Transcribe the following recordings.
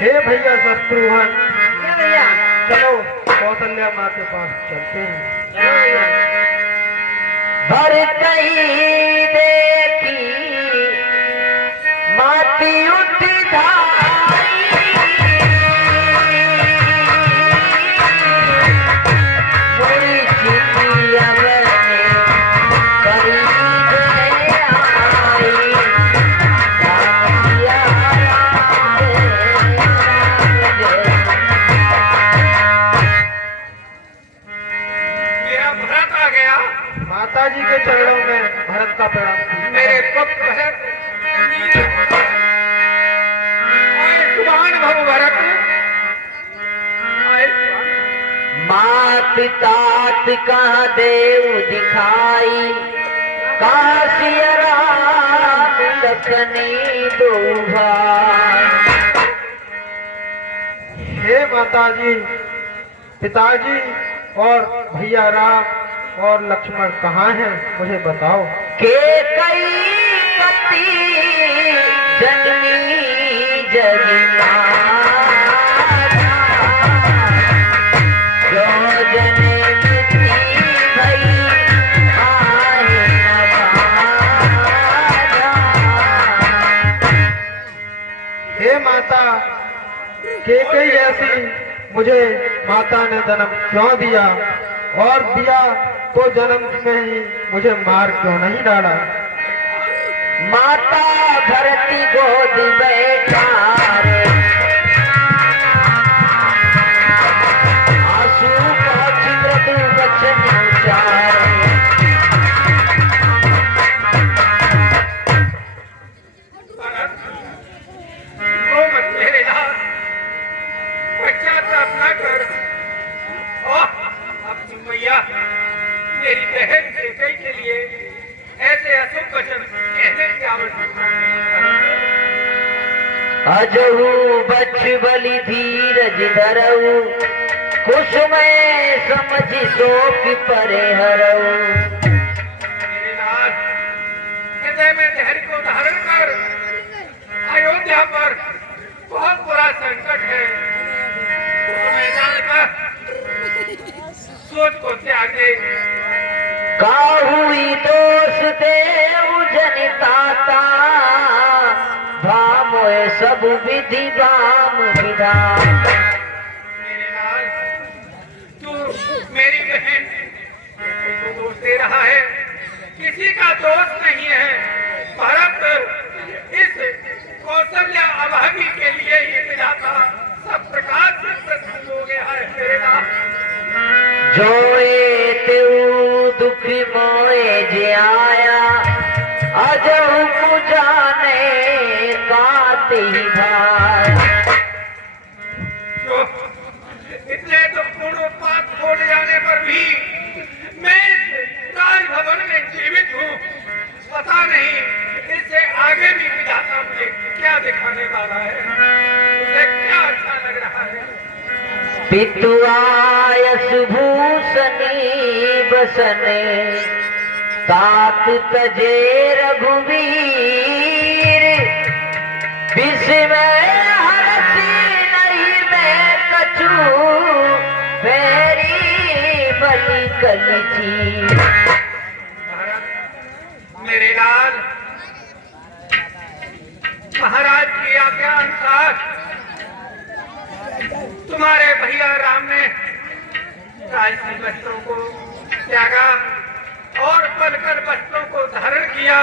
हे भैया शत्रुघ्न, क्या भैया? चलो कौशल्या माँ के पास चलते हैं। चलो भैया। भरतई देखी माती उठ धाई, मुड़ी चितिया में करी गए आई, रातिया मेरा भरत आ गया। माता जी के चरणों में भरत का प्रणाम। मेरे पुत्र भरत, आयुष्मान भव भरत, आयुष्मान। मात तात कहाँ देव दिखाई, काशिया राम लखनी दो भाई। हे माता जी, पिताजी और भैया राम और लक्ष्मण कहाँ हैं, मुझे बताओ। के कई कति जननी जगना, जो जननी भई आए न बाजा। हे माता, के ऐसी मुझे माता ने जन्म क्यों दिया, और दिया तो जन्म में ही मुझे मार क्यों नहीं डाला। माता भरती गोद बैठा रे, आंसू का मृदु वचन उचारे। भरत, रो मत मेरे लाल, पश्चाताप न कर। अपनी मैया मेरी बहन से कई के लिए ऐसे अशुभ वचन कहने की आवश्यकता नहीं। अजहू बच बलि धीरज धरऊ, कुसुमय समझ शोक परे हरऊ। मेरे लाल, हृदय में धैर्य को धारण कर। अयोध्या पर बहुत बुरा संकट है, तो मैं जानकर सोच को त्याग दे। काहुई दोष देव जनिताता, भामोय सब विधि बाम विधान। मेरे लाल, तू मेरी बहन को दोष दे रहा है, किसी का दोष नहीं है। भरत, इस कौशल्या अभागी के लिए ही विधाता सब प्रकार से प्रसन्न हो गया है। मेरे लाल, जोए तेऊ दुख मोए जे आया, अजहू पुजाने काते ही भाई। जो इतने दुखपूर्ण उत्पात खोले जाने पर भी मैं इस राजभवन में जीवित हूँ। पता नहीं इससे आगे भी विधाता मुझे क्या दिखाने वाला है, मुझे क्या अच्छा लग रहा है। पितुआयस भूषणी बसने, तात तजे रघुवीर। विस्मय हरसी नहीं मैं कछु, बैरी बलि कलिची। मेरे लाल, महाराज की आज्ञा अनुसार तुम्हारे भैया राम ने राजसी वस्त्रों को त्यागा और पलकर वस्त्रों को धारण किया।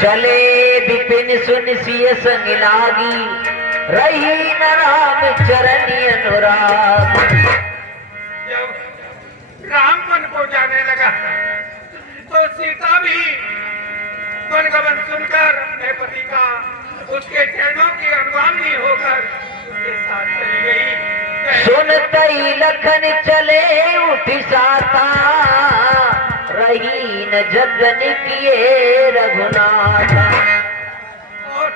चले विपिन सुन सिय संग लागी, रही न राम चरणी अनुराग। जब राम वन को जाने लगा तो सीता भी वनगमन सुनकर अपने पति का उसके चरणों की अनुगामी होकर उसके साथ चली गई। सुनतई लखन चले उठी साता, रही न जतन किए रघुनाथ। और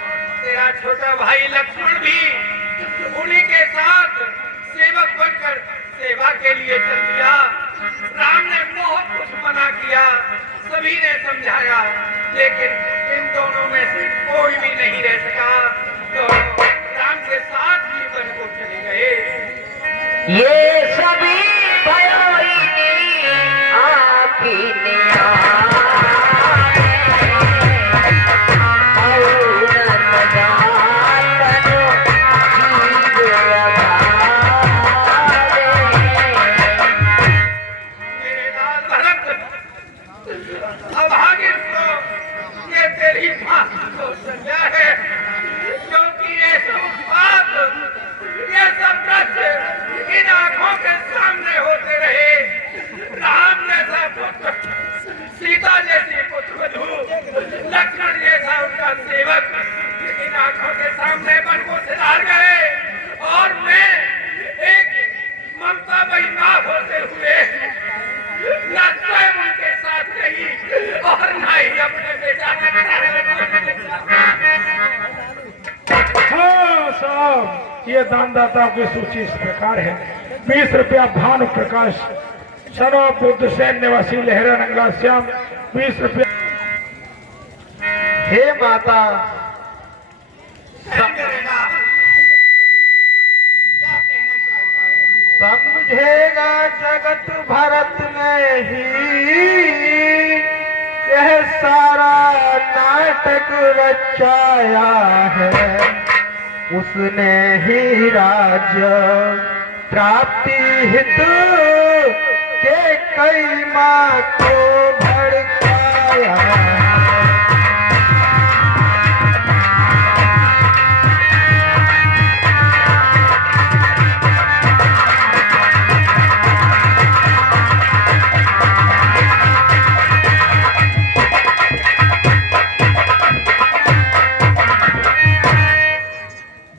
तेरा छोटा भाई लक्ष्मण भी उन्हीं के साथ सेवक बनकर सेवा के लिए चल दिया। राम ने बहुत कुछ मना किया, सभी ने समझाया, लेकिन इन दोनों में से कोई भी नहीं रह सका तो राम के साथ ही वन को चले गए। ये सभी भयोई आपकी मेरे लाल भरत, अभागिन को ये तेरी फांसी को सजा है, क्योंकि ये सब बात, ये सब दृश्य इन आंखों के सामने होते रहे। राम जैसा पुत्र, सीता जैसी पुत्रवधू, लक्ष्मण जैसा उनका सेवक इन आंखों के सामने वन को सिधार गए और मैं एक ममता बही मां होते हुए न स्वयं उनके साथ रही और न ही अपने बेटा हाँ साहब, ये दानदाताओं की सूची इस प्रकार है। 20 रुपया भानु प्रकाश सरो बुद्ध सैन निवासी लहरा रंगा श्याम 20 रुपया। हे माता, समझेगा जगत भरत ने ही यह सारा नाटक रचाया है। उसने ही राज्य प्राप्ति हित के कई माँ को भड़काया है।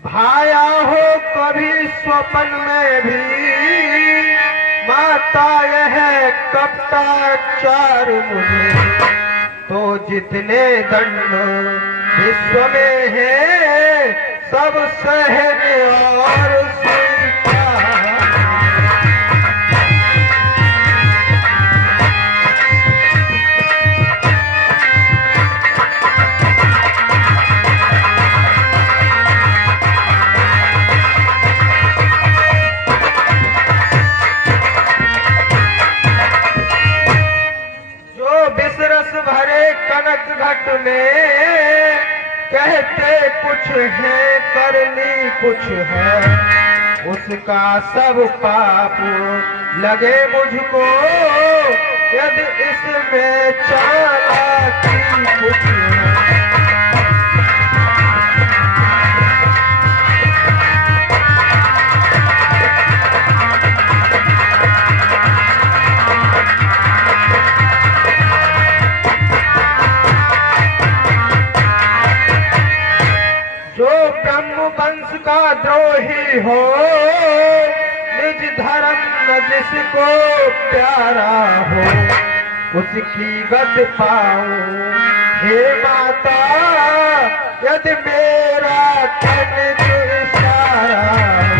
भाया हो कभी स्वप्न में भी माता यह कपटाचार मुझे, तो जितने दंड विश्व में है सब सहने और स्वीकार। विसरस भरे कनक घट में कहते कुछ है करनी कुछ है, उसका सब पाप लगे मुझको यदि इसमें चालाकी कुछ है। जो ब्रह्म वंश का द्रोही हो, निज धर्म न जिसको प्यारा हो, उसकी गत पाऊं हे माता यदि मेरा तन जो इशारा हो।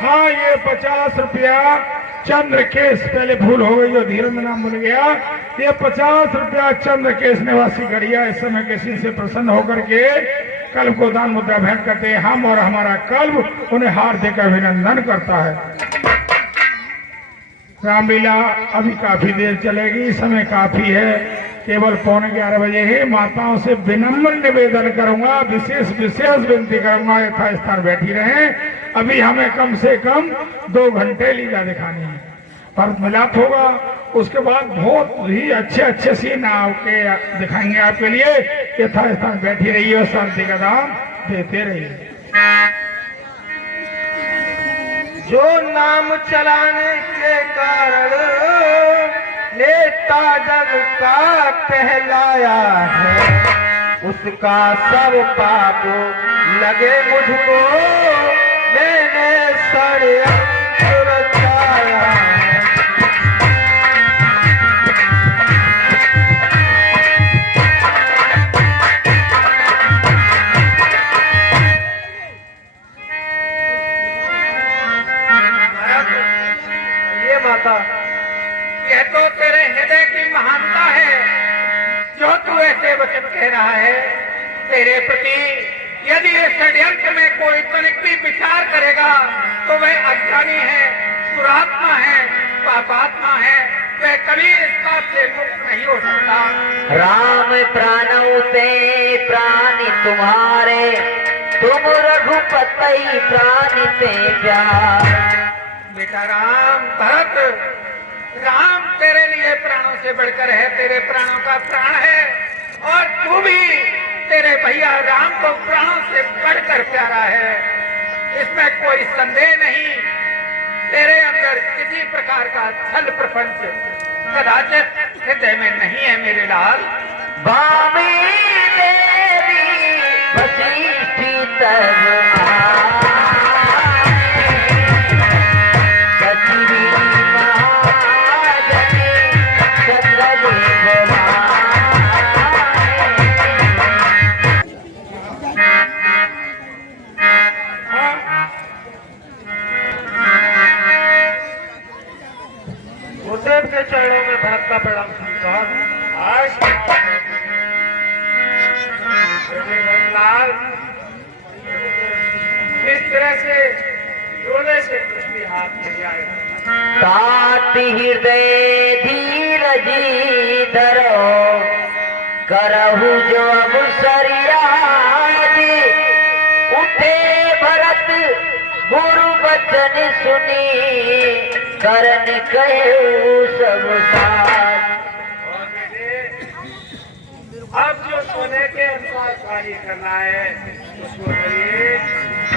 हाँ, ये 50 रुपया चंद्रकेश, पहले भूल हो गई जो धीरेन्द्र नाम भूल गया। ये 50 रुपया चंद्रकेश निवासी गढ़िया इस समय किसी से प्रसन्न होकर के कल्ब को दान मुद्रा भेंट करते हैं। हम और हमारा कल्ब उन्हें हार्दिक अभिनंदन करता है। रामलीला अभी काफी देर चलेगी, समय काफी है, केवल 11:15 बजे है। माताओं से विनम्र निवेदन करूंगा, विशेष विनती करूंगा यथास्थान बैठी रहें। अभी हमें कम से कम 2 घंटे लीला दिखानी है, पर मिलाप होगा, उसके बाद बहुत ही अच्छे सीन आपके दिखाएंगे आपके लिए। यथास्थान बैठी रहिए और शांति का दान देते रहिए। जो नाम चलाने के कारण नेता जग का कहलाया है, उसका सब पाप लगे मुझको मैंने षड्यंत्र रचाया है। माता। यह तो तेरे हृदय की महानता है जो तू ऐसे वचन कह रहा है। तेरे प्रति यदि इस षड्यंत्र में कोई तनिक भी विचार करेगा तो वह अज्ञानी है, दुरात्मा है, पापात्मा है। वह कभी इस पाप से मुक्त नहीं हो सकता। राम प्राणों से प्राणी तुम्हारे, तुम रघुपति प्राणी से प्यार। बेटा राम, भरत, राम तेरे लिए प्राणों से बढ़कर है, तेरे प्राणों का प्राण है। और तू भी तेरे भैया राम को प्राणों से बढ़कर प्यारा है, इसमें कोई संदेह नहीं। तेरे अंदर किसी प्रकार का छल प्रपंच कदाचित हृदय में नहीं है मेरे लाल। वामी देवी वशिष्ठी तब सचिवी महाजनी सकल गुरुदेव के चरणों में भरत का प्रणाम स्वीकार। लाल, इस तरह से रोने से कुछ भी हाथ नहीं आएगा। तात हृदय धीरजी धरो, करहु जो अब सरियाज। उठे भरत गुरु वचन सुनी, करन कहु सब साथ। और बेटे, अब जो सोने के अनुसार कार्य करना है उसको करिए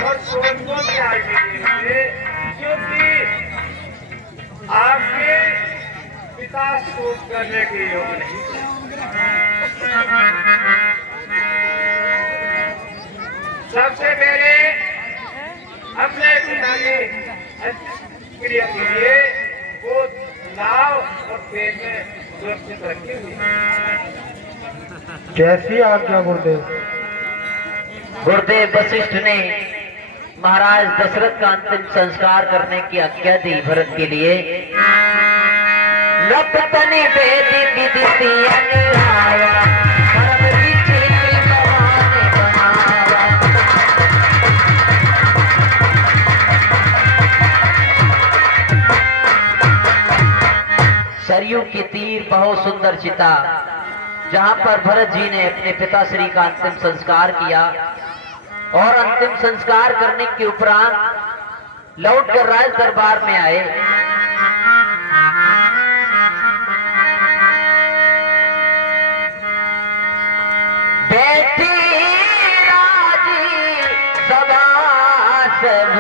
और सोच को त्याग दीजिए, क्योंकि आपके पिता सोच करने के योग नहीं। सबसे पहले अपने पिता की क्रिया के लिए वो नाव और पेट में सुरक्षित रखी हुई है। जैसी आज्ञा गुरुदेव। गुरुदेव वशिष्ठ ने महाराज दशरथ का अंतिम संस्कार करने की आज्ञा दी भरत के लिए। नपतनि वेदी विदिति अनुराया, परम विचित्र भवाने बनावा। सरयू के तीर बहुत सुंदर चिता, जहां पर भरत जी ने अपने पिताश्री का अंतिम संस्कार किया और अंतिम संस्कार करने के उपरांत लौटकर राज दरबार में आए। बैठी राजी सभा सब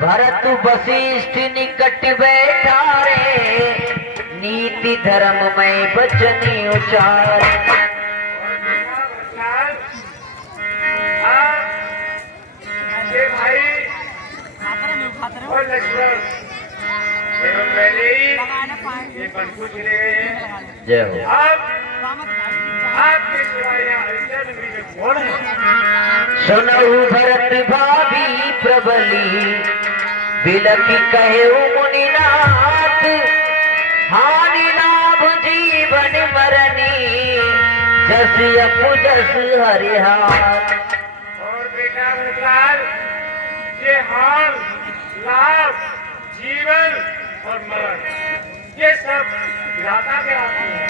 भरत वशिष्ठ निकट बैठा रे, नीति धर्म में वचन उचारे। ये भाई और लक्ष्मण एवं पहले ही ये बनकू चले गए हैं। जय हो। अब आपके सिवाय यहाँ हरिचंद्र नगरी में कौन है? सुनहु भरत भाभी प्रबली, बिलखि कहे मुनिनाथ। हानि लाभ जीवन मरनी, जस अपु जस हरिहार। और बेटा भरतलाल, ये हाल, लाभ, जीवन और मरण ये सब विधाता के हाथ में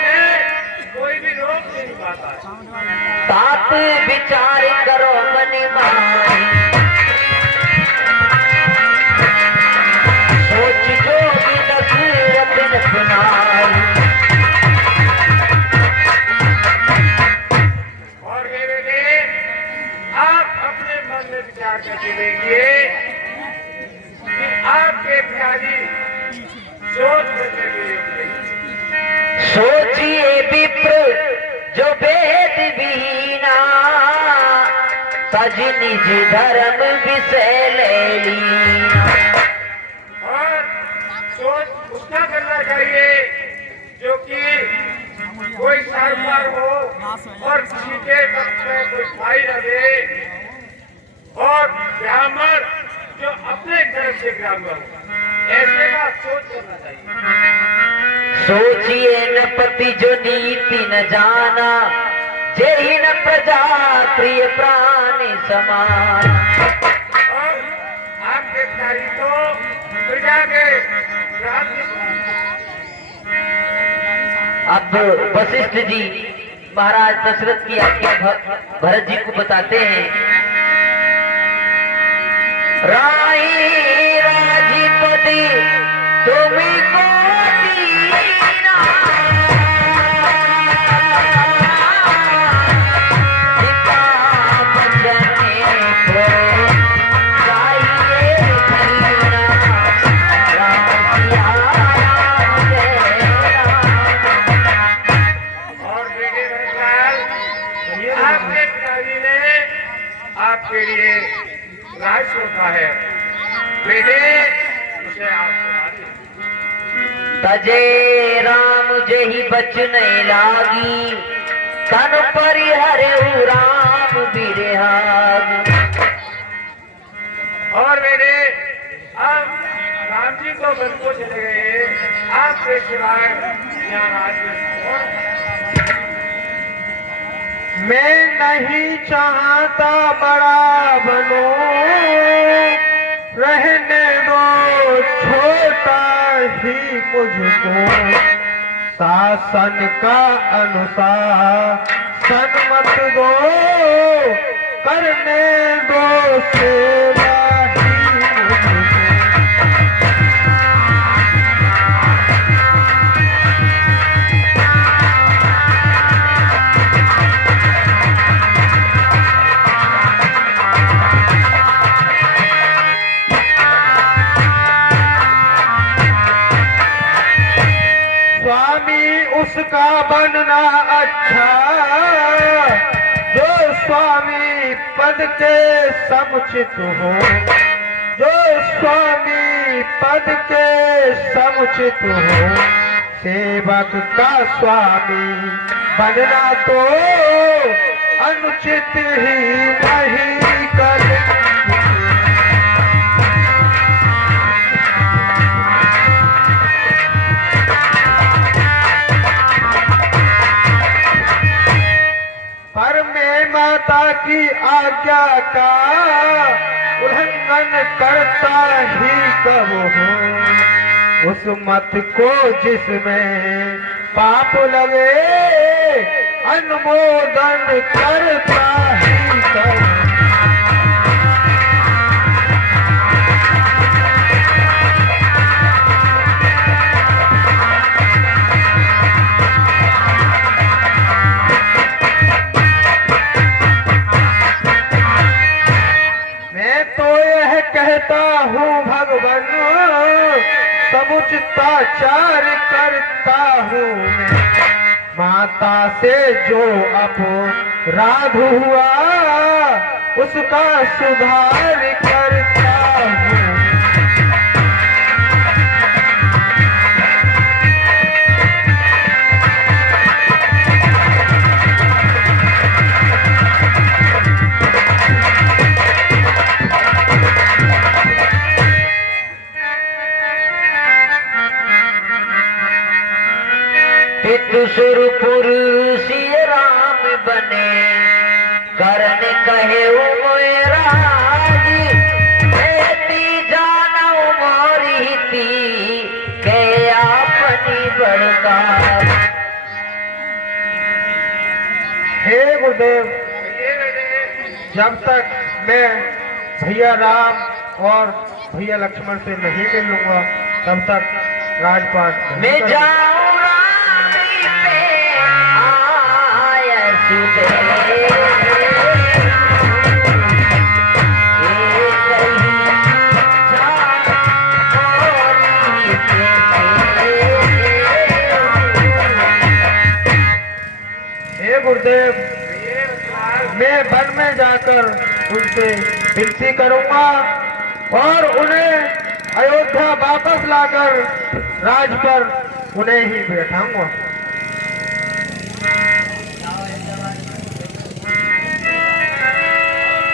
है, कोई भी रोक नहीं पाता। तात विचार करो मन माही, सोच जोगी दशरथ सुनाई। और मेरे लिए आप अपने मन में विचार करके देखिए कि आपके प्यारी सोच करने के लिए सोचिए विप्र जो वेद विहीना, तज निज धर्म विषय ले लीना। और सोच उसका करना चाहिए में कोई भाई न दे और ब्राह्मण जो अपने तरफ से ब्राह्मण हो, ऐसे का सोच करना चाहिए। सोचिए न पति जो नीति न जाना, जेहि न प्रजा प्रिय प्राणी समान। और आपके कार्य तो प्रजा के राज्य। अब वशिष्ठ जी महाराज दशरथ की आज्ञा भरत जी को बताते हैं। राई राजीपति तुम्ही को दीना, पिता बचने को चाहिए करीना, राम सिया राम जय राम। और बेटे भरतलाल, आपके पिताजी ने आपके लिए राज सोचा है। बेटे उसे आप सुना दीजिए। तजे राम जही बचन लागी, तन परिहरे राम बिरहाग। और मेरे अब राम जी तो वन को चले गए, आपके सिवाय यहाँ राज में कौन? मैं नहीं चाहता बड़ा बनो, रहने दो छोटा ही मुझको। शासन का अनुशासन मत दो, करने दो सेवा ही मुझको। स्वामी उसका बनना अच्छा, जो स्वामी पद के समुचित हो। जो स्वामी पद के समुचित हो, सेवक का स्वामी बनना तो अनुचित ही नहीं कर। पर मैं माता की आज्ञा का उल्लंघन करता ही कब हूँ। उस मत को जिसमें पाप लगे, अनुमोदन करता ही कब। कहता हूँ भगवान, समुचिताचार करता हूँ मैं। माता से जो अपराध हुआ, उसका सुधार करता हूँ। सुरपुर सिय राम बने, करण कहे राज। जाना मोरी थी के अपनी बड़का। हे गुरुदेव, जब तक मैं भैया राम और भैया लक्ष्मण से नहीं मिल लूंगा, तब तक राजपाट मैं जाऊं हे गुरुदेव, मैं वन में जाकर उनसे विनती करूंगा और उन्हें अयोध्या वापस लाकर राज पर उन्हें ही बैठाऊंगा।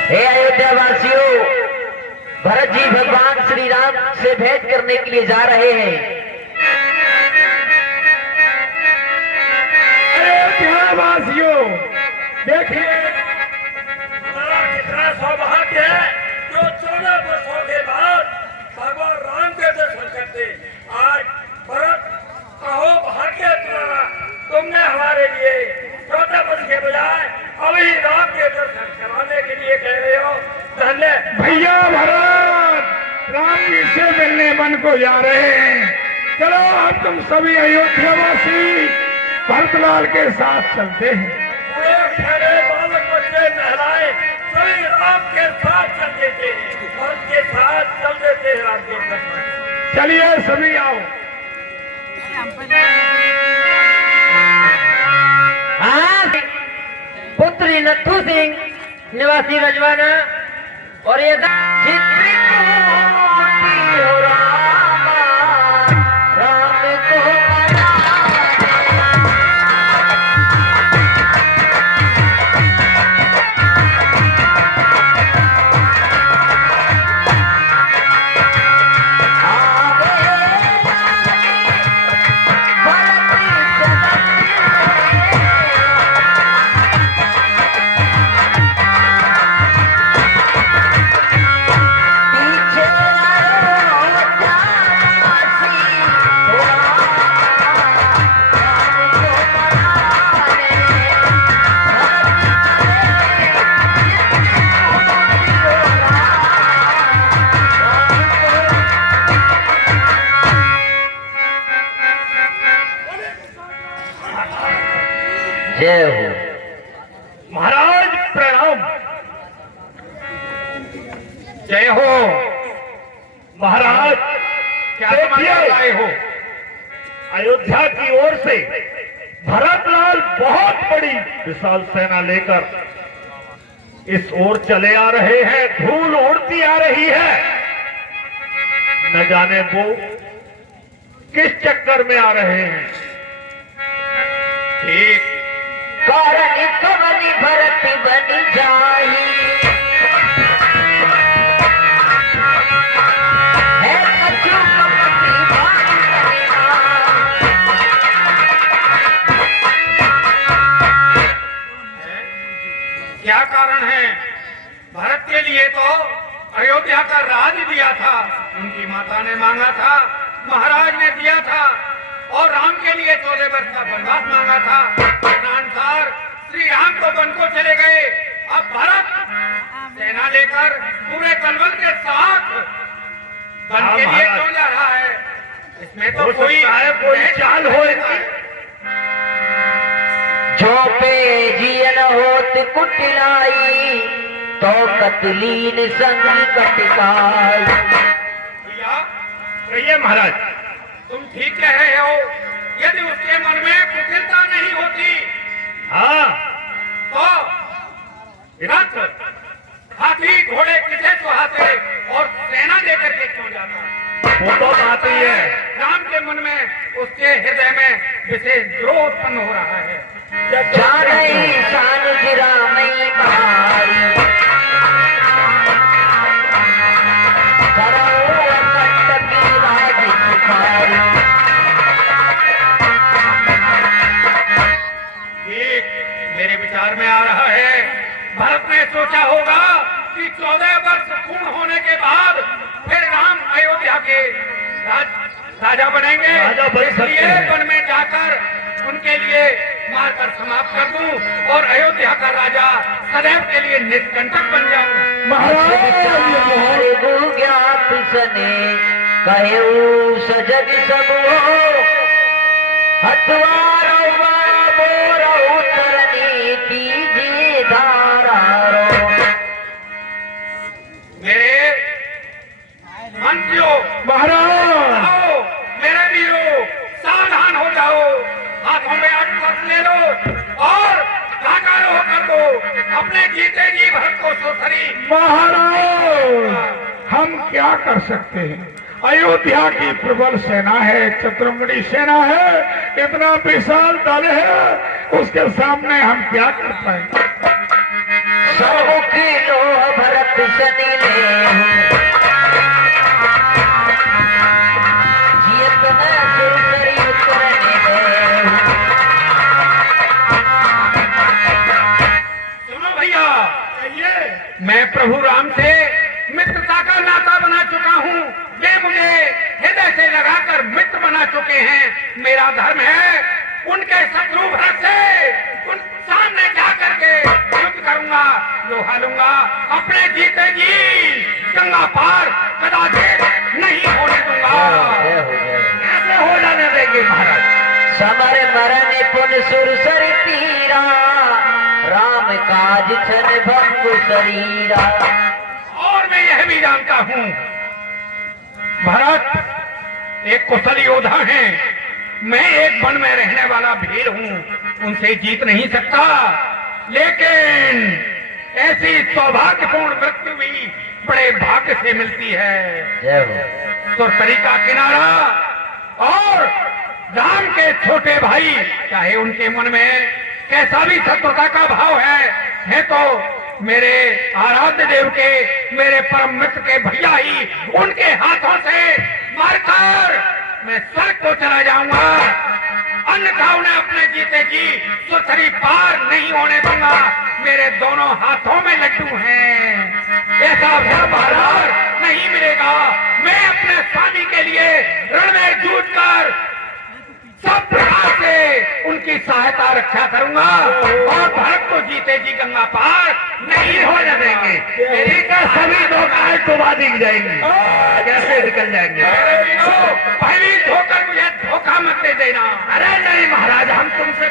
हे अयोध्या वासियों, भरत जी भगवान श्री राम से भेंट करने के लिए जा रहे हैं। अयोध्या वासियों देखिए, कितना सौभाग्य है जो 14 वर्षों के बाद भगवान राम के दर्शन करते। आज भरत कहो भाग्य तुम्हारा, तुमने हमारे लिए 14 वर्ष के बजाय अभी राम के दर्शन कराने के लिए कह रहे हो। धन्य भैया भरत राम जी से मिलने वन को जा रहे हैं। चलो अब तुम सभी अयोध्यावासी भरतलाल के साथ चलते हैं। बालक बच्चे नहलाए सभी राम के साथ चल देते हैं और उनके साथ चल देते हैं राम के दर्शन। चलिए सभी आओ। हाँ, पुत्री नथु सिंह निवासी रजवाना और ये जय हो। महाराज प्रणाम। जय हो महाराज। क्या समाचार आए हो? अयोध्या की ओर से भरतलाल बहुत बड़ी विशाल सेना लेकर इस ओर चले आ रहे हैं। धूल उड़ती आ रही है, न जाने वो किस चक्कर में आ रहे हैं। ठीक कारण कवनी भरत बन जाई है कछु कपटी बाई क्या कारण है? भरत के लिए तो अयोध्या का राज दिया था, उनकी माता ने मांगा था, महाराज ने दिया था, और राम के लिए 14 वर्ष का वनवास मांगा था। अनुसार श्री राम तो वन को चले गए। अब भरत सेना लेकर पूरे कलवल के साथ वन के लिए क्यों जा रहा है? इसमें तो कोई चाल हो। जो पे जियन होत कुटिलाई तो कतलीन संग कटिकाई। भैया कहिए महाराज। तुम ठीक कह रहे हो। यदि उसके मन में कुटिलता नहीं होती, हाँ, तो रथ हाथी घोड़े किसे सुहाते और सेना लेकर के क्यों जाता? वो तो बात ही है। राम के मन में, उसके हृदय में विशेष द्रोह उत्पन्न हो रहा है। जानई शान गिरा मई भाई करो अकट की राज सिखाई। ठीक मेरे विचार में आ रहा है। भरत ने सोचा होगा कि 14 वर्ष पूर्ण होने के बाद फिर राम अयोध्या के राजा बनेंगे। इसलिए वन में जाकर उनके लिए मारकर समाप्त कर दूं और अयोध्या का राजा सदैव के लिए निष्कंटक बन जाऊं। महाराज ज्ञात सने कहू सजग सब हो हथवारो बोरो उतरनी कीजिए धारारो। मेरे मंत्रियों, महाराज आओ मेरे वीरों, सावधान हो जाओ। हाथों में अटक ले लो और धाकारोह कर दो। अपने जीते जी भरत को सोसरी। महाराज हम क्या कर सकते हैं? अयोध्या की प्रबल सेना है, चतुर्मुखी सेना है, इतना विशाल दल है, उसके सामने हम क्या कर पाएंगे? सबकी लोह भरत शनि ले जियत न सुरसरी उतरने ले। सुनो भैया, मैं प्रभु राम से मित्रता का नाता बना चुका हूँ। ये मुझे हृदय से लगाकर मित्र बना चुके हैं। मेरा धर्म है उनके शत्रु भरत से उन सामने जा करके युद्ध करूंगा, लोहा लूंगा, अपने जीते जी गंगा पार कदाचित नहीं होने दूंगा। कैसे हो जाने देंगे महाराज? समर मरण पुन सुरसर तीरा राम काज छन भंग शरीरा। और मैं यह भी जानता हूँ भरत एक कुशल योद्धा है, मैं एक वन में रहने वाला भील हूँ, उनसे जीत नहीं सकता। लेकिन ऐसी सौभाग्यपूर्ण मृत्यु भी बड़े भाग्य से मिलती है। सुरसरी का किनारा और राम के छोटे भाई, चाहे उनके मन में कैसा भी शत्रुता का भाव है तो मेरे आराध्य देव के, मेरे परम मित्र के भैया ही उनके हाथों से मारकर मैं स्वर्ग को चला जाऊंगा। अन्यथा उन्हें अपने जीते जी सुरसरी पार नहीं होने दूंगा। मेरे दोनों हाथों में लड्डू हैं, ऐसा अवसर बार नहीं मिलेगा। मैं अपने स्वामी के लिए रण में जूझकर सब प्रकार से उनकी सहायता रक्षा करूंगा और भारत को जीते जी गंगा पार नहीं होने देंगे। मेरी का सभी धोखा डुबा दी जाएंगी, कैसे निकल जाएंगे? भयभीत होकर मुझे धोखा मत दे देना। अरे नहीं महाराज, हम तुमसे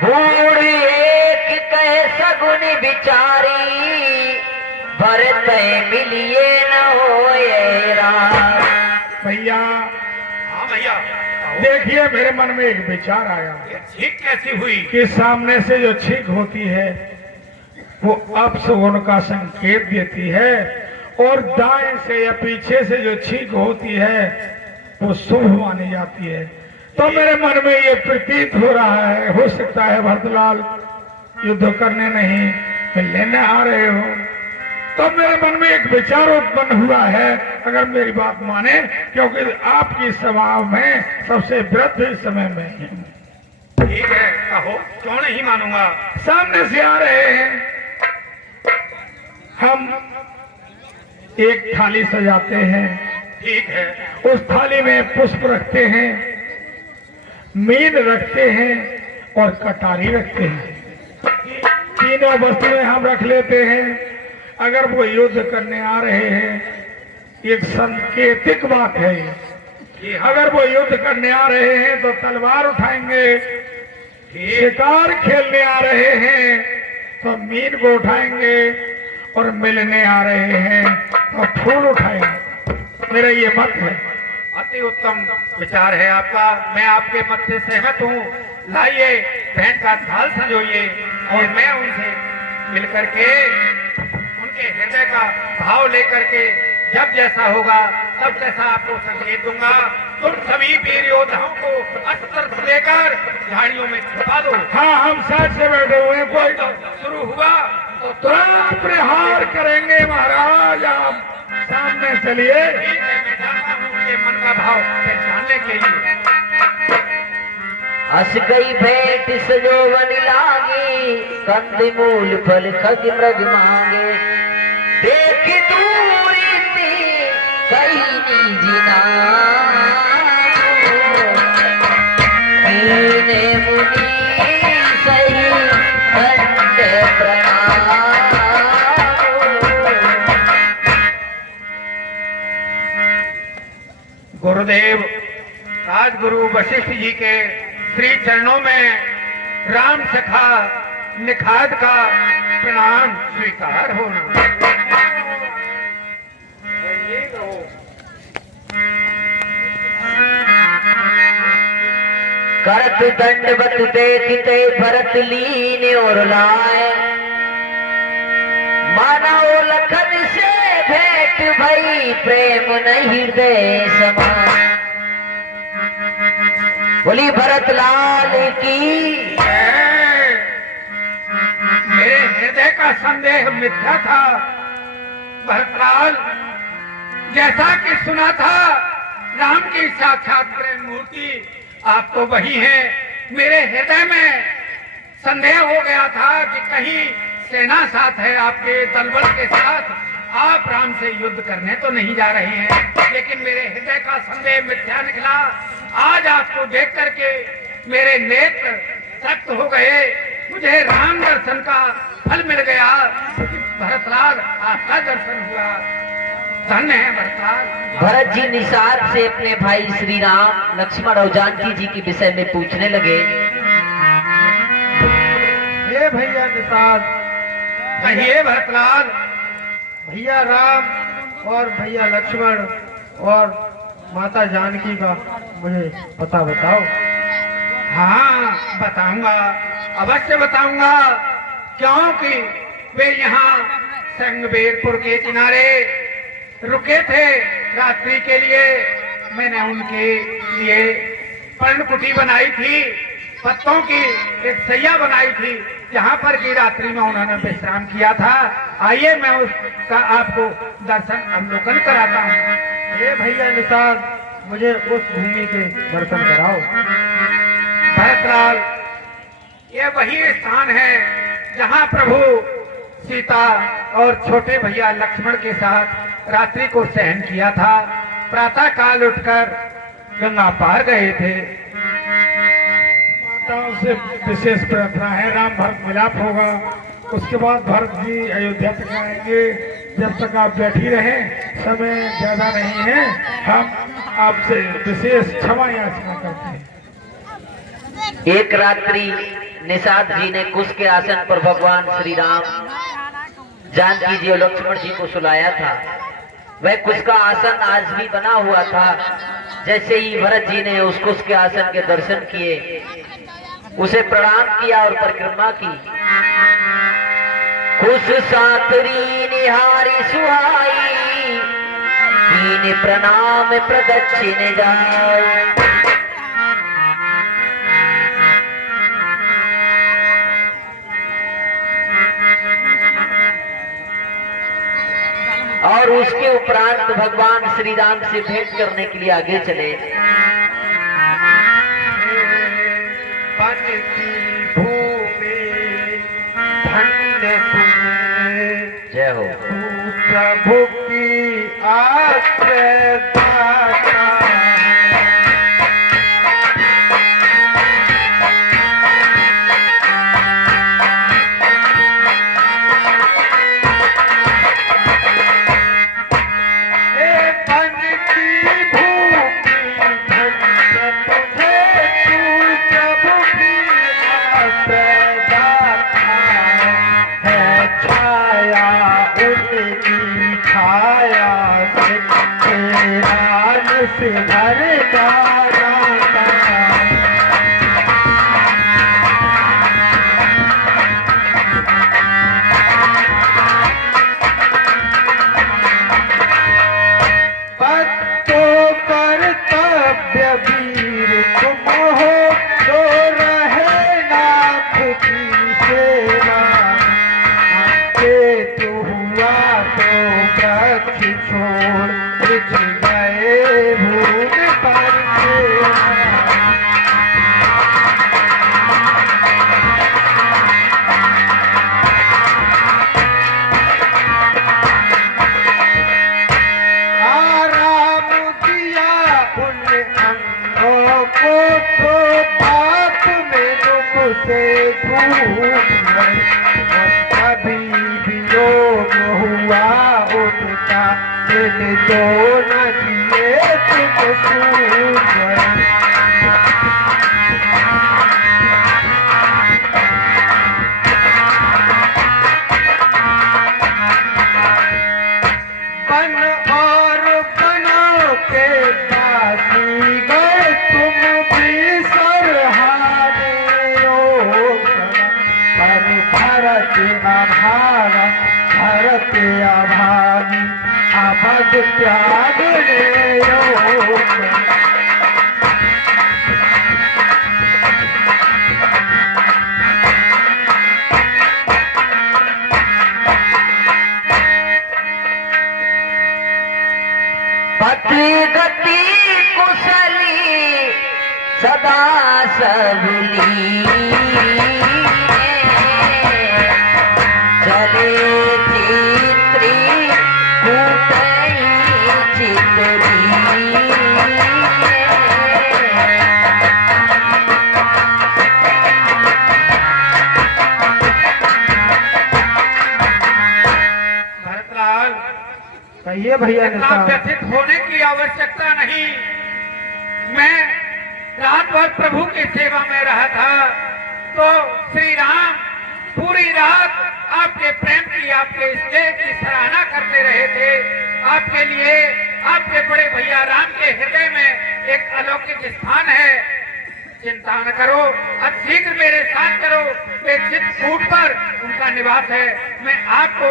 बूढ़ एक कहे सगुन बिचारी भरत मिलिए न होए राम। भैया हाँ भैया, देखिए मेरे मन में एक विचार आया ठीक कैसी हुई? कि सामने से जो छींक होती है वो अपशगुन का संकेत देती है और दाएं से या पीछे से जो छींक होती है वो शुभ मानी जाती है। तो मेरे मन में ये प्रतीत हो रहा है, हो सकता है भरतलाल युद्ध करने नहीं लेने आ रहे हो। तो मेरे मन में एक विचार उत्पन्न हुआ है, अगर मेरी बात माने, क्योंकि आपकी स्वभाव में सबसे वृद्ध इस समय में। ठीक है, कहो, क्यों नहीं मानूंगा। सामने से आ रहे हैं, हम एक थाली सजाते हैं, ठीक है, उस थाली में पुष्प रखते हैं, मीन रखते हैं और कटारी रखते हैं। तीनों वस्तुएं हम रख लेते हैं। अगर वो युद्ध करने आ रहे हैं, एक सांकेतिक बात है ये। अगर वो युद्ध करने आ रहे हैं तो तलवार उठाएंगे, शिकार खेलने आ रहे हैं तो मीन को उठाएंगे और मिलने आ रहे हैं तो फूल उठाएंगे। मेरा ये मत है। अति उत्तम विचार है आपका, मैं आपके मत से सहमत हूँ। लाइए बहन का थाल सजोइए और मैं उनसे मिलकर के उनके हृदय का भाव लेकर के जब जैसा होगा तब जैसा आपको संकेत दूंगा। तुम सभी वीर योद्धाओं को अस्त्र से लेकर झाड़ियों में छुपा दो। हाँ, हम साथ से बैठे हुए हैं। कोई तो शुरू हुआ तो तुरंत प्रहार करेंगे महाराज, आप सामने चलिए। ठीक है, मैं चाहता हूँ उनके मन का भाव पहचानने के लिए। हस गई भेंट सजोवन लागी कंद मूल फल खग मृग मांगे देख दूरी थी कई निजना कीने मुनि सही कंद प्रणाम। गुरुदेव राजगुरु वशिष्ठ जी के श्री चरणों में राम सखा निखाद का प्रणाम स्वीकार होना। करत दंडवत देखते भरत लीन और लाए माना ओ लखन से भेंट भई प्रेम नहीं हृदय समान। बोली भरत लाल की। मेरे हृदय का संदेह मिथ्या था। भरतलाल, जैसा कि सुना था राम की साक्षात प्रेम मूर्ति आप तो वही हैं। मेरे हृदय में संदेह हो गया था कि कहीं सेना साथ है आपके, दलबल के साथ आप राम से युद्ध करने तो नहीं जा रहे हैं। लेकिन मेरे हृदय का संदेह मिथ्या निकला। आज आपको देख करके मेरे नेत्र सख्त हो गए। मुझे राम दर्शन का फल मिल गया। भरतलाल, आपका दर्शन हुआ, धन्य है भरतलाल। भरत जी निषाद से अपने भाई श्री राम, लक्ष्मण और जानकी जी के विषय में पूछने लगे। हे भैया निषाद, कहिए भरतलाल। भैया राम और भैया लक्ष्मण और माता जानकी का मुझे पता बताओ। हाँ बताऊंगा, अवश्य बताऊंगा, क्योंकि वे यहाँ संगबेरपुर के किनारे रुके थे रात्रि के लिए। मैंने उनके लिए पर्णकुटी बनाई थी, पत्तों की एक सैया बनाई थी, जहाँ पर की रात्रि में उन्होंने विश्राम किया था। आइए मैं उसका आपको दर्शन अवलोकन कराता हूँ। हे भैया निषाद, मुझे उस भूमि के दर्शन कराओ। भरतलाल, ये वही स्थान है जहाँ प्रभु सीता और छोटे भैया लक्ष्मण के साथ रात्रि को शयन किया था। प्रातः काल उठकर गंगा पार गए थे। माताओं से विशेष प्रार्थना है, राम भरत मिलाप होगा, उसके बाद भरत जी अयोध्या तक आएंगे। जब तक आप बैठी रहें, समय ज्यादा नहीं है, हम आपसे विशेष क्षमा याचना करते हैं। एक रात्रि निषाद जी ने कुश के आसन पर भगवान श्री राम, जानकी जी और लक्ष्मण जी को सुलाया था। वह कुश का आसन आज भी बना हुआ था। जैसे ही भरत जी ने उस कुश के आसन के दर्शन किए, उसे प्रणाम किया और परिक्रमा की। कुश सातरी निहारी सुहाई, कीन प्रणाम प्रदक्षिण जाए। और उसके उपरांत भगवान श्री राम से भेंट करने के लिए आगे चले। वन की भूमि धन्य तुम्हें, जय हो। तू प्रभु की आश्रय दाता। पति गति कुशली सदा सबली चले चित्री कूटई चितरी भरतलाल, कहिए भैया इतना निशान। व्यथित होने की आवश्यकता नहीं। मैं रात भर प्रभु की सेवा में रहा था तो श्री राम पूरी रात आपके प्रेम की, आपके स्नेह की सराहना करते रहे थे। आपके लिए आपके बड़े भैया राम के हृदय में एक अलौकिक स्थान है। चिंता न करो, अब शीघ्र मेरे साथ चलो। वे चित्रकूट पर उनका निवास है। मैं आपको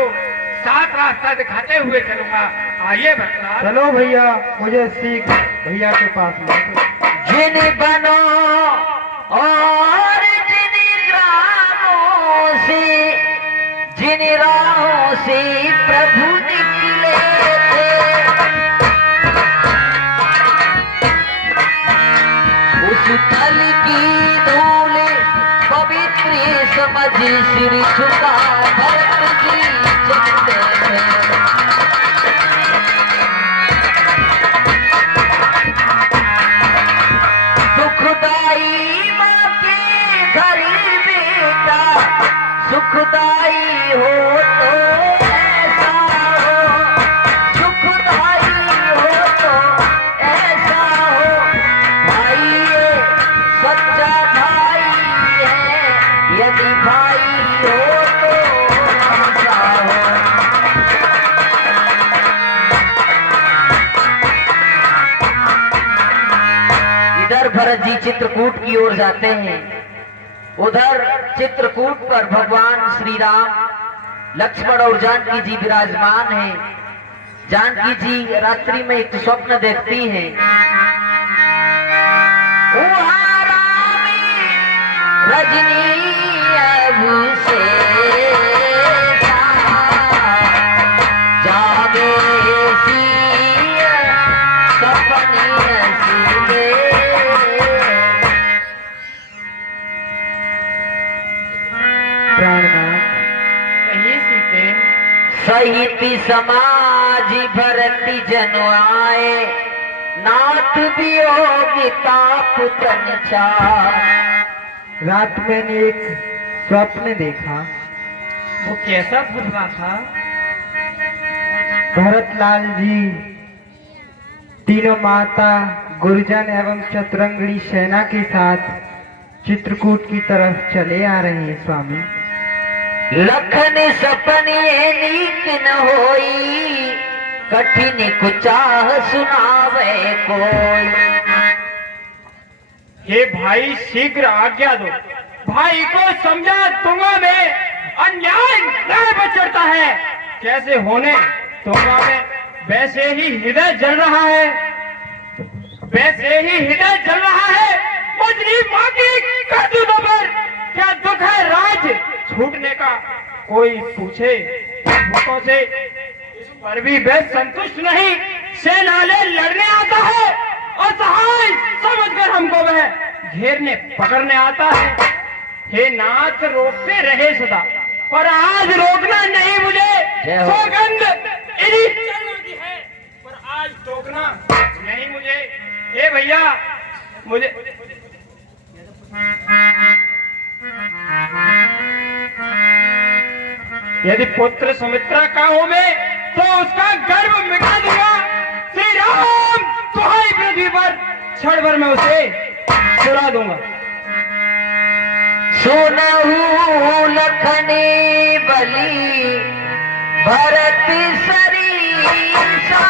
साथ रास्ता दिखाते हुए चलूंगा। आइए भरतलाल। चलो भैया, मुझे शीघ्र भैया के पास ले चलो। जिन बनो और जिन ग्रामों से जिन राहों से प्रभु निकले थे उस तल की धूल पवित्र समझ सिर झुका भरत जी चलते थे। सुखदाई माँ के घर बेटा सुखदाई हो तो ऐसा हो, सुखदाई हो तो ऐसा हो। भाई ये सच्चा भाई है, यदि भाई हो तो ऐसा हो। इधर भरत जी चित्रकूट की ओर जाते हैं। उधर चित्रकूट पर भगवान श्री राम लक्ष्मण और जानकी जी विराजमान हैं। जानकी जी रात्रि में एक स्वप्न देखती हैं। वहाँ रामी रजनी अब से जागे सिया सपने हसीने। प्राणनाथ, कहिए सीते। सहित समाज भरती जन आए नाथ वियोगिता पुतन चार। रात मैंने एक स्वप्न देखा। वो कैसा फुसला था? भरतलाल जी तीनों माता गुरजन एवं चतुरंगड़ी सेना के साथ चित्रकूट की तरफ चले आ रहे हैं स्वामी। लखन सपने नीक न होई कठिन कुचाह सुनावे कोई। हे भाई, शीघ्र आज्ञा दो। भाई को समझा दूंगा मैं। अन्याय न्याय पर चढ़ता है, कैसे होने दूंगा मैं। वैसे ही हृदय जल रहा है, वैसे ही हृदय जल रहा है। मुझे माँ की करतूतों पर क्या दुख है राज छूटने का। कोई पूछे भूतों से, इस पर भी वह संतुष्ट नहीं। सेनाले लड़ने आता है और सहाय समझकर हमको वह घेरने पकड़ने आता है। हे नाथ, रोकते रहे सदा, पर आज रोकना नहीं मुझे। जय हो। सौगंध इन्हीं चरणों की है, पर आज रोकना नहीं मुझे। हे भैया, मुझे यदि पुत्र सुमित्रा का हो मैं तो उसका गर्व मिटा दूंगा। श्री राम तुम्हारी पृथ्वी पर क्षण भर में उसे छुड़ा दूंगा। सुनहु लखने बली भरत सरीसा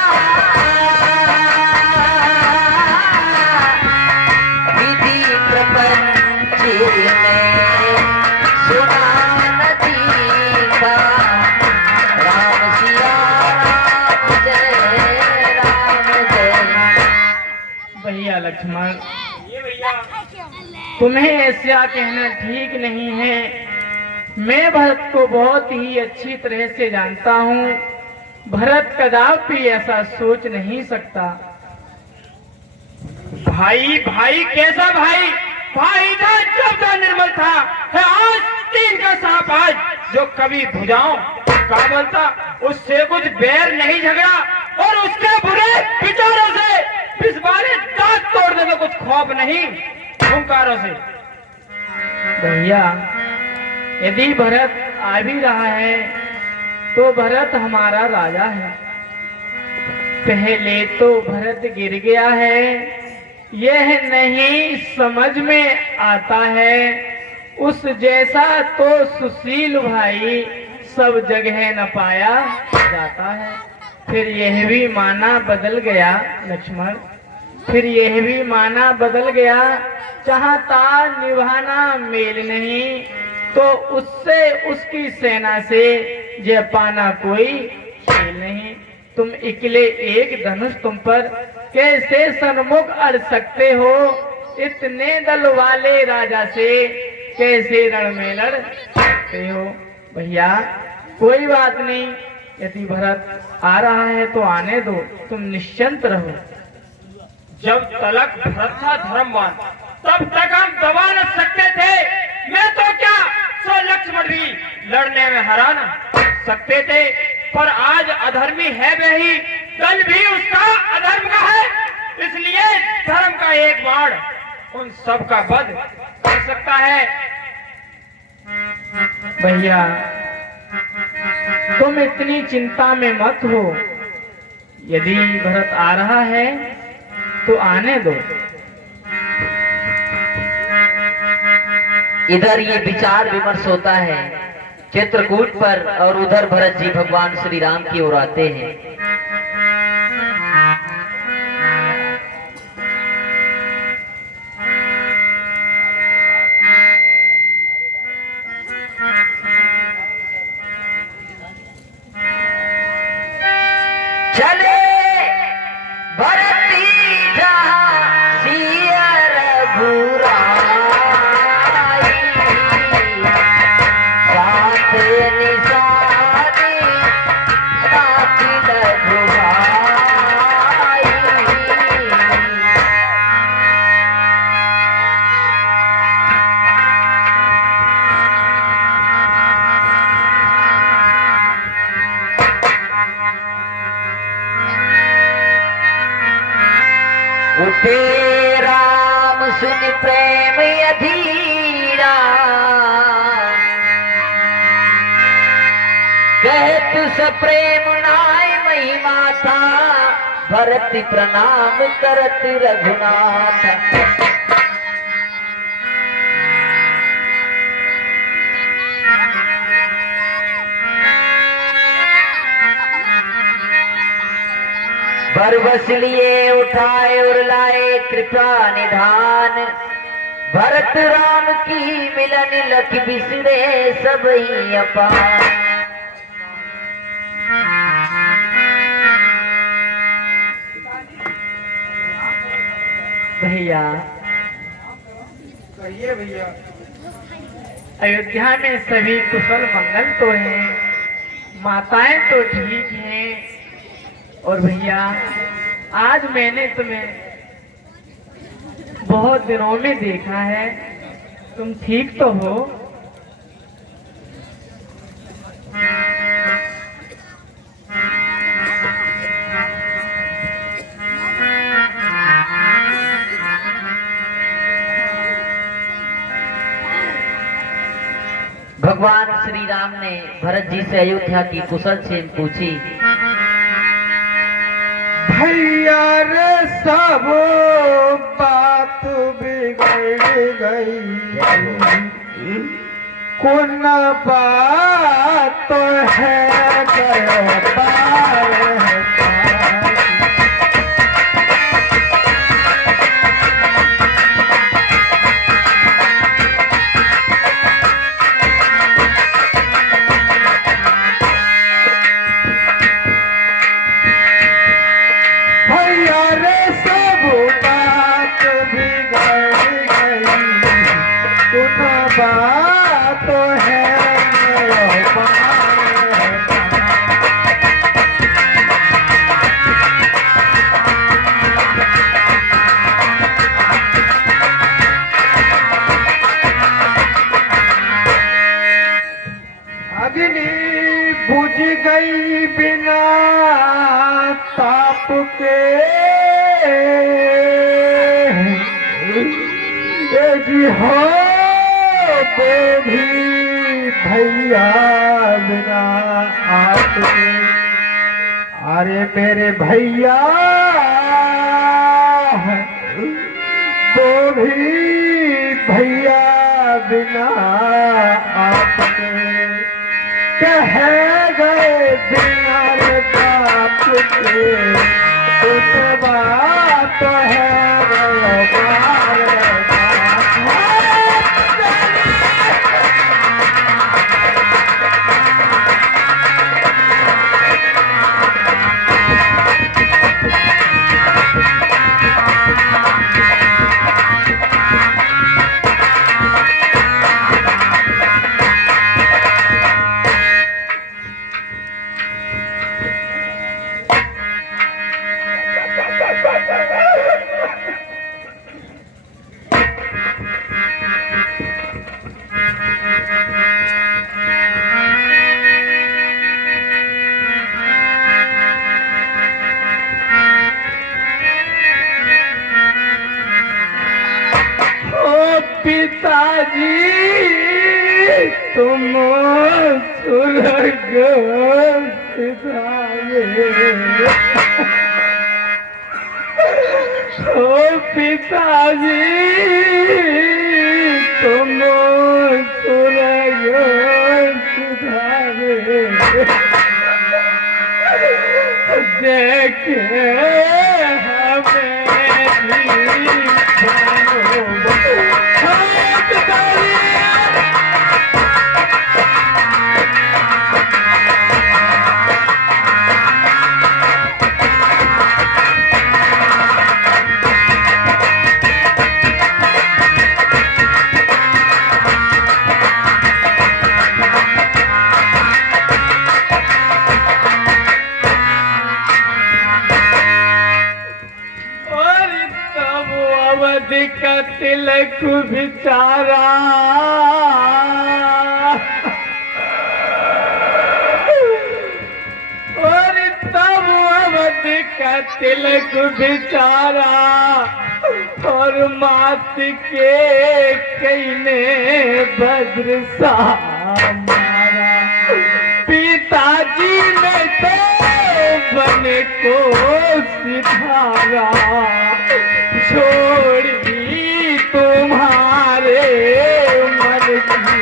विधि प्रपंच में सुना नदी का राम सिया राम जय राम जय। भैया लक्ष्मण, ये भैया तुम्हें ऐसा कहना ठीक नहीं है। मैं भरत को बहुत ही अच्छी तरह से जानता हूँ। भरत कदापि ऐसा सोच नहीं सकता। भाई भाई कैसा भाई? भाई था जब था निर्मल था, है आज तीन का सांप आज, जो कभी भुजाओं का बोलता, उससे कुछ बैर नहीं झगड़ा, और उसके बुरे विचारों से पिछवाड़े दांत तोड़ने में कुछ खौफ नहीं हुंकारों से। भैया यदि भरत आ भी रहा है तो भरत हमारा राजा है। पहले तो भरत गिर गया है, यह नहीं समझ में आता है। उस जैसा तो सुशील भाई सब जगह न पाया जाता है। फिर यह भी माना बदल गया लक्ष्मण, फिर यह भी माना बदल गया। चाहता निभाना मेल नहीं, तो उससे उसकी सेना से ये पाना कोई खेल नहीं। तुम इकले एक धनुष तुम पर कैसे सन्मुख अड़ सकते हो? इतने दल वाले राजा से कैसे रण में लड़ सकते हो? भैया कोई बात नहीं, यदि भरत आ रहा है तो आने दो, तुम निश्चिंत रहो। जब तलक भरत था धर्मवान, तब तक हम दबा न सकते थे। मैं तो क्या सो लक्ष्मण भी लड़ने में हरा न सकते थे, पर आज अधर्मी है वही, दल भी उसका अधर्म का है। इसलिए धर्म का एक बाण उन सब का वध कर सकता है। भैया तुम इतनी चिंता में मत हो, यदि भरत आ रहा है तो आने दो। इधर ये विचार विमर्श होता है चित्रकूट पर, और उधर भरत जी भगवान श्री राम की ओर आते हैं। चले भरती जहाँ सिया रघुराई, साथ निशानी राखी रघुराई। उठे राम सुन प्रेम अधीरा, कहत सप्रेम नाय महिमा था, भरत प्रणाम करत रघुनाथ। बरबस लिए उठाए और लाए कृपा निधान, भरत राम की मिलन लख बिसरे सब ही अपार। भैया कहिए भैया। अयोध्या में सभी कुशल मंगल तो हैं, माताएं तो ठीक हैं, और भैया आज मैंने तुम्हें बहुत दिनों में देखा है, तुम ठीक तो हो? भगवान श्री राम ने भरत जी से अयोध्या की कुशल छेम पूछी। भैया रे सब बात बिगड़ गई, कौन बात तो है कर पाए। ये जी हो तो भी भैया बिना आपके, अरे मेरे भैया तो भी भैया बिना आपके, कह गए बिना बाप के, उस बात है पिताजी तुम स्वर्ग सिधारे, ओ पिताजी तुम स्वर्ग सिधारे, देखे का तिलक बिचारा, और तब अवधि का तिलक बिचारा, और मात के कहने भद्र सा मारा, पिताजी ने तो बन को सिधारा, छोड़ी तुम्हारे मन की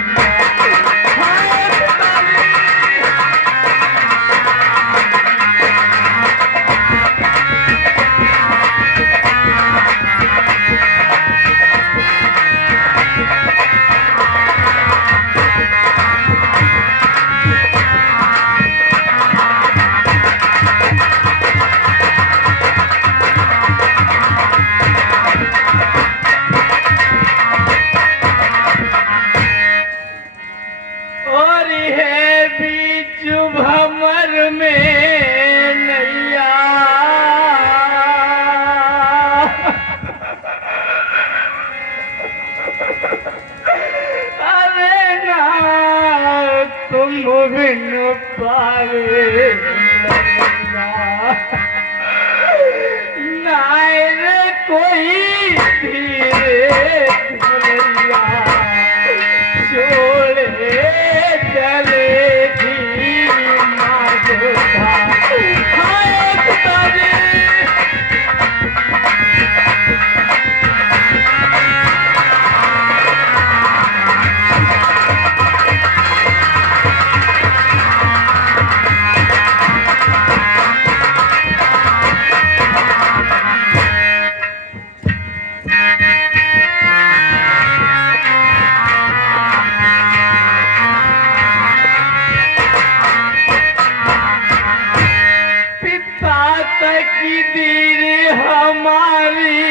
भमर में नैया, अरे ना तुम बिन पावे नायर कोई धीरे धरैया, छोड़े चले की दीर हमारी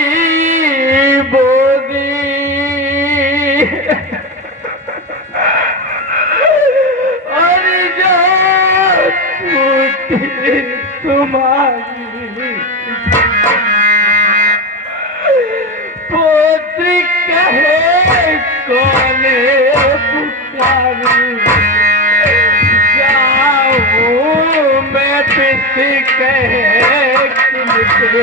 बोदी, और जो टूटी तुम्हारी पोत्री कहे कौने पुकारी, जाऊं मैं पिता कहे राम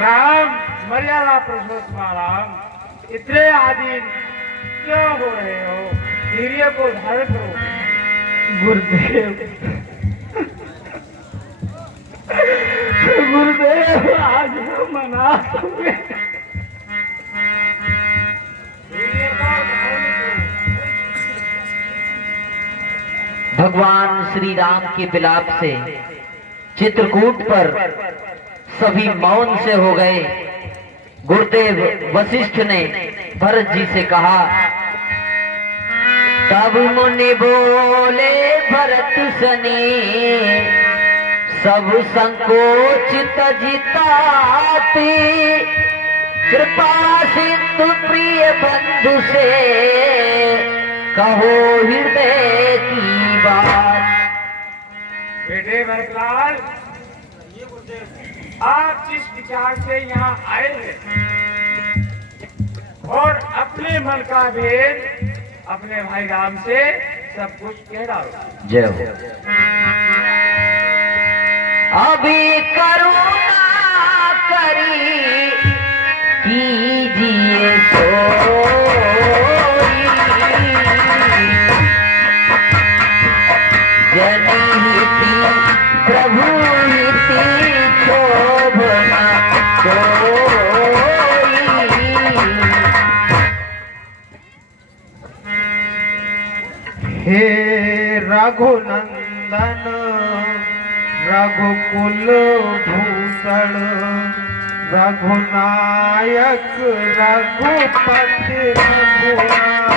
राम मर्यादा पुरुषोत्तम राम, इतने आदि क्यों हो रहे हो? धैर्य को धारण करो। गुरुदेव, गुरुदेव आज मना तुम्हें। धैर्य को धारण करो। भगवान श्री राम के विलाप से चित्रकूट पर सभी मौन से हो गए। गुरुदेव वशिष्ठ ने भरत जी से कहा, तब मुनि बोले भरत सने, सब संकोच तजिताते, कृपा सिंधु प्रिय बंधु से, कहो हृदय की बात। बेटे भरतलाल, आप जिस विचार से यहाँ आए हैं और अपने मन का भेद अपने भाई राम से सब कुछ कह डालो। जय हो। अभी करुणा करी कीजिए जनहिति प्रभु हिति शोभना हे रघुनंदन रघुकुल भूषण, रघुनायक रघुपति रघुराई।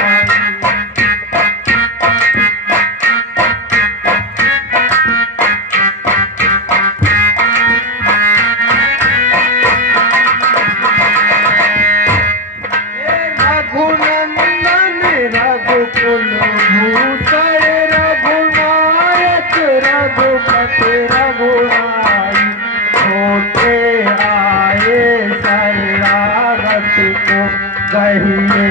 रघुनंदन रघुकुल भूषण, रघुनायक रघुपति रघुराई। छोटे आए शरणागत को कहिए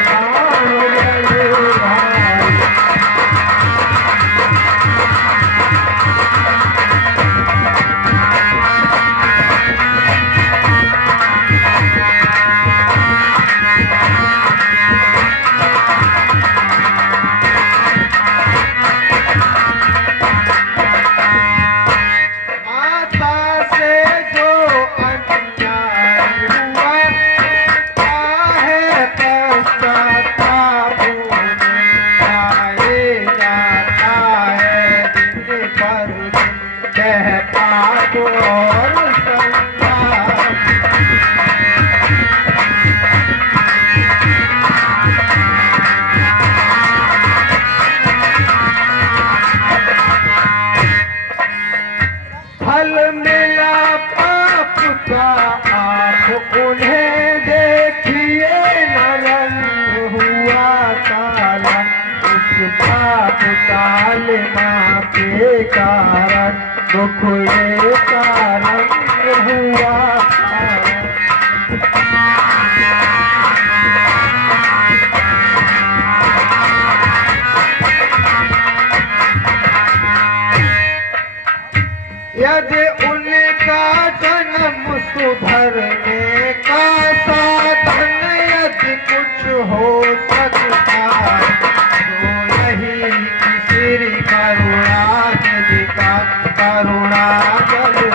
राम रघुराई। माता से जो अन्याय हुआ, काहे पश्चाताप होने आए जाता है दिन पर दिन, कह पाप और संताप। फल मिला पाप का आप उन्हें देखिए, न रंग हुआ काला उस पाप काल माँ के कारण, दुख ये कारण हुआ काला। यदि उनका जन्म सुधरने का साधन यदि कुछ हो सकता, तो यही कि श्री करुणा निधि का करुणा जल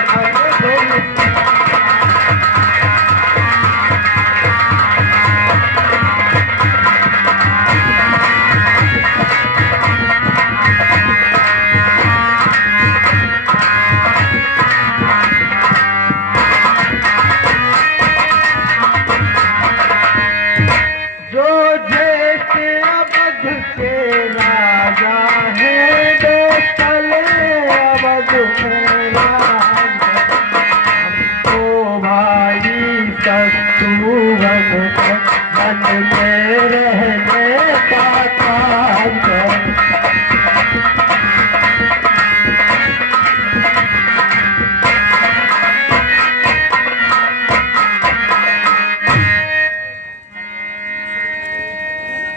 मन में रहने का काम कर।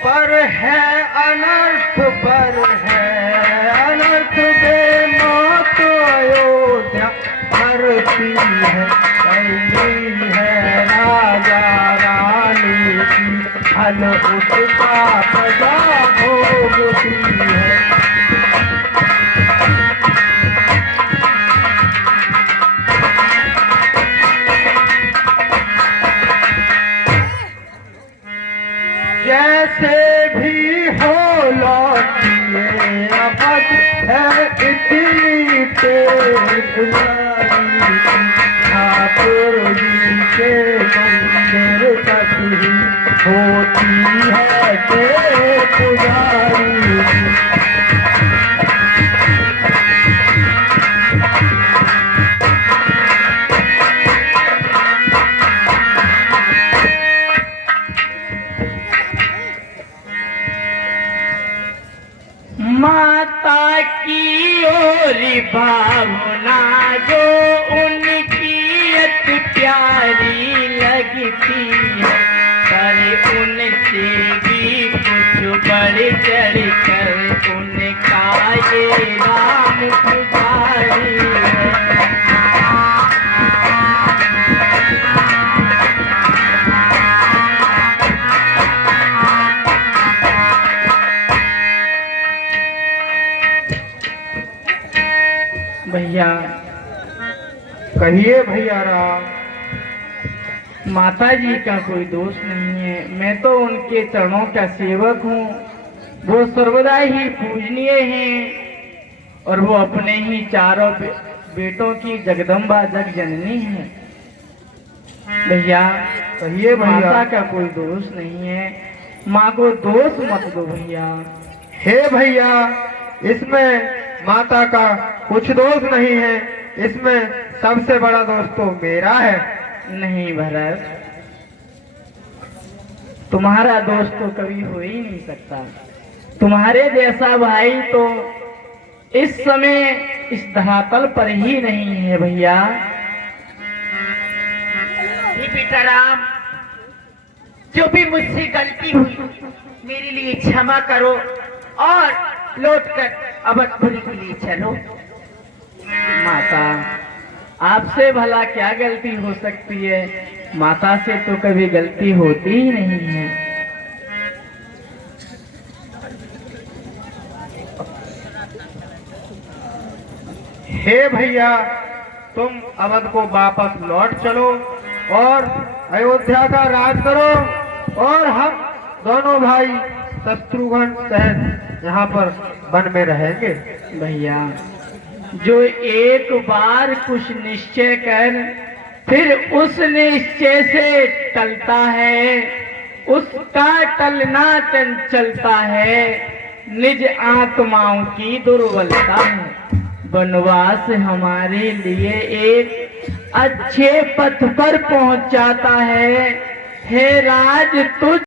पर है अनर्थ, पर है अनर्थ, बेमौत अयोध्या मरती है, कैली है राजा रानी की, हल उसका प्रजा भोगती है। जैसे भी हो लौटिए अवध है इतनी तेज ठाकुर जी के मंदिर तक ही होती है के पुजारी। माता की ओर भावना जो उनकी अति प्यारी लगती है, पर उनसे भी कुछ बढ़ चढ़ कर उनका ये राम पुजारी है। भैया कहिए भैया राम। माता जी का कोई दोष नहीं है, मैं तो उनके चरणों का सेवक हूँ। वो सर्वदा ही पूजनीय हैं और वो अपने ही चारों बेटों की जगदम्बा जग जननी है। भैया कहिए भैया। माता का कोई दोष नहीं है, माँ को दोष मत दो भैया। हे भैया, इसमें माता का कुछ दोष नहीं है, इसमें सबसे बड़ा दोष तो मेरा है। नहीं भरत, तुम्हारा दोस्त तो कभी हो ही नहीं सकता। तुम्हारे जैसा भाई तो इस समय इस धरातल पर ही नहीं है भैया। बेटा राम, जो भी मुझसे गलती हुई मेरे लिए क्षमा करो और लौटकर अवधपुरी के लिए चलो। माता, आपसे भला क्या गलती हो सकती है? माता से तो कभी गलती होती ही नहीं है। हे भैया, तुम अवध को वापस लौट चलो और अयोध्या का राज करो और हम दोनों भाई शत्रुघ्न सहित यहाँ पर वन में रहेंगे। भैया, जो एक बार कुछ निश्चय कर फिर उस निश्चय से टलता है, उसका टलना चंचलता है, निज आत्माओं की दुर्बलता है। वनवास हमारे लिए एक अच्छे पथ पर पहुंचाता है। हे राज, तुझ